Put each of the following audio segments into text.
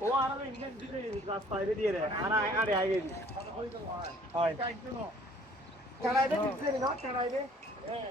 ও আর ইন্ডিয়ান দিতে রাস্তা আইবে দিয়ে রে আর আরে আইবে দি হয় চালাইবে দিতে না চালাইবে এই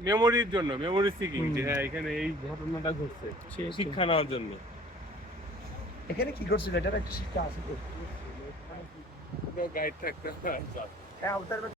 মেমোরির জন্য মেমোরি সিকিং যে হ্যাঁ এখানে এই ঘটনাটা ঘটছে শিক্ষা নেওয়ার জন্য। এখানে কি করছে এটার একটা শিক্ষা আছে তো। গাইড থাকতে হ্যাঁ ওটার